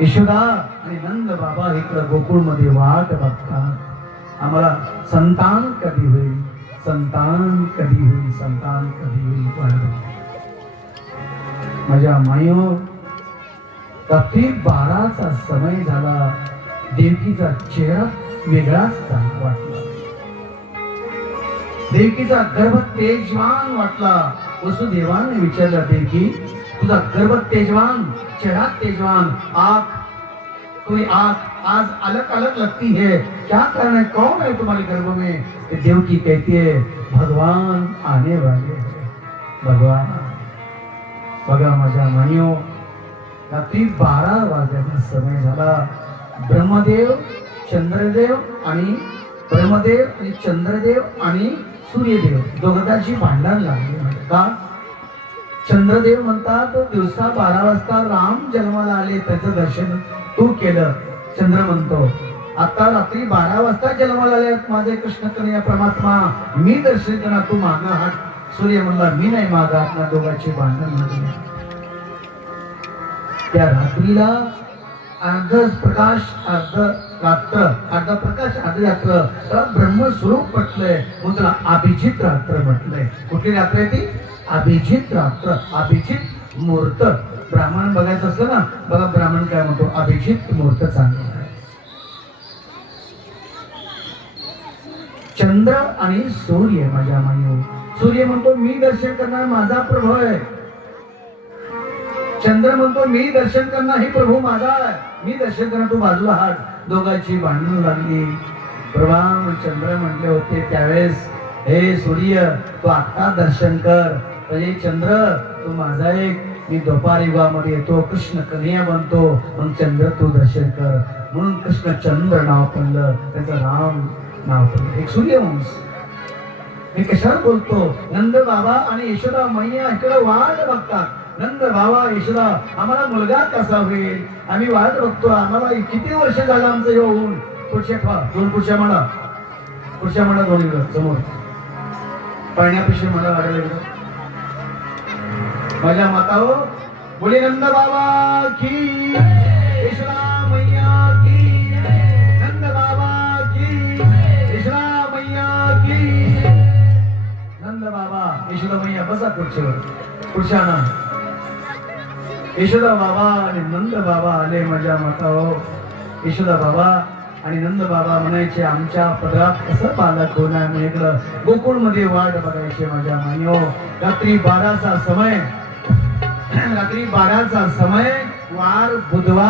यशोदा आणि नंद बाबा इकडे गोकुळ मध्ये वाट बघतात, आम्हाला संतान कधी होईल, संतान कधी होईल, संतान कधी होईल वाट बघतात. माझ्या मायो रात्री 12चा समय झाला. देवकीचा चेहरा वेगळाच वाटला. देवकीचा गर्भ तेजवान वाटला. वसुदेवाने विचारलं, देवकी तुझा गर्भ तेजवान, चेहरा तेजवान, आंख कोई आंख आज अलग अलग लगती है, क्या कारण है, कौन है तुम्हारे गर्भ में? देवकी कहती है भगवान आने वाले हैं, भगवान. बघा माझ्या मानियो, रात्री 12 वाजण्याचा समय झाला. ब्रह्मदेव चंद्रदेव आणि सूर्यदेव दोघांची भांडण लागली. का? चंद्रदेव म्हणतात दिवसा 12 वाजता राम जन्माला आले, त्याचं दर्शन तू केलं. चंद्र म्हणतो आता रात्री 12 वाजता जन्माला आले माझे कृष्ण कन्हैया परमात्मा, मी दर्शन करणार, तू मागा हात. सूर्य म्हणला मी नाही मागा हात. ना दोघांची भांडण लागली. त्या रात्रीला अर्ध प्रकाश अर्ध रात्र, अर्ध प्रकाश अर्ध रात्र, ब्रह्मस्वरूप म्हटलंय म्हणून त्याला अभिजित रात्र म्हटलंय. कुठली रात्र आहे ती? अभिजित रात्र, अभिजित मुहूर्त. ब्राह्मण बघायचं असलं ना, बघा ब्राह्मण काय म्हणतो, अभिजित मुहूर्त चांगला आहे. चंद्र आणि सूर्य माझ्या मान्य. सूर्य म्हणतो मी दर्शन करणार, माझा प्रभू आहे. चंद्र म्हणतो मी दर्शन करणार, ही प्रभू माझा आहे, मी दर्शन करणार, तू बाजूला हात. दोघांची भांडण लागली. प्रभा चंद्र म्हटले होते त्यावेळेस, हे सूर्य तू आता दर्शन कर. म्हणजे चंद्र तू माझा एक, मी दुपार युगामध्ये येतो, कृष्ण कन्हैया बनतो, मग चंद्र तू दर्शन कर. म्हणून कृष्ण चंद्र नाव पडलं, त्याचं राम नाव पडलं. एक सूर्यवंश. मी कशावर बोलतो? नंद बाबा आणि यशोदा मैया इकडे वाट बघतात. नंद बाबा यशोदा आम्हाला मुलगा कसा होईल, आम्ही वाट बघतो. आम्हाला किती वर्ष झालं आमचं येऊन. पुढच्या ठेवा, दोन पुढच्या म्हणा, पुढच्या म्हणा, दोन्ही समोर पळण्यापेक्षा म्हणा वाढले. माझ्या माताओ बोले नंद बाबा की, यशोदा मैया की, नंद बाबा की, यशोदा मैया की. नंद बाबा यशोदा मैया बसा खुर्चीवर. खुर्च्या ना. यशोदा बाबा आणि नंद बाबा आले. माझ्या माताओ यशोदा बाबा आणि नंद बाबा म्हणायचे आमच्या पदरात कसं बालक होणार. म्हटलं गोकुळ मध्ये वाट बघायचे. माझ्या मान्यो रात्री 12चा समय, रात्री 12चा समय, वार बुधवार.